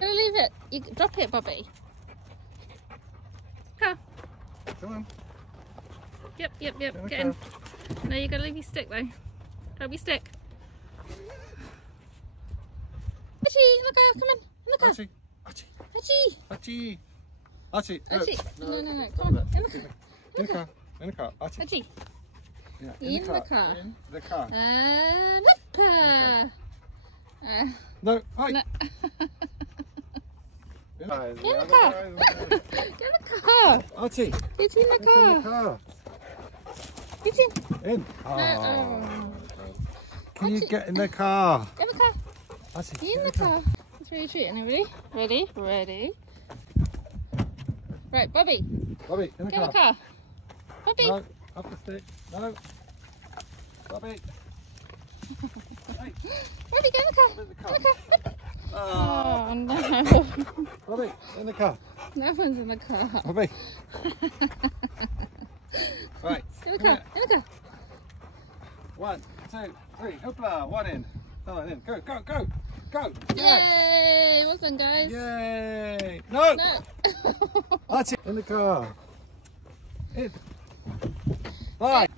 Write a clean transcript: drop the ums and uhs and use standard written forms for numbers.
Gotta leave it. You drop it, Bobby. Car. Come on. Yep. Get in. No, you gotta leave your stick though. Drop your stick. Archie, in the car. Come in. In the car. Archie. Archie. No. Come on. In the car. In the car. Archie. Archie. Yeah, In the car. In the car. Up. No, hi. No. In Get in the car. Get in the car. Archie. Get in the Get in the car. car. Get in. In. No. Can you get in the car? Get in the car. Archie, Get in the car. Let's show you treating. Ready? Ready? Right, Bobby. Bobby, in the Get in car. the car. Bobby. No, up the stick. No. Bobby. Hey, Bobby, get in the car. in the car. In the car. Oh, Oh no. Bobby, in the car. No one's in the car. Bobby. Right. In the car. In the car. 1, 2, 3. Hoopla. One in. Another in. Go. Yay! Well done, guys. Yay. No. No. Archie, in the car. In. Bye.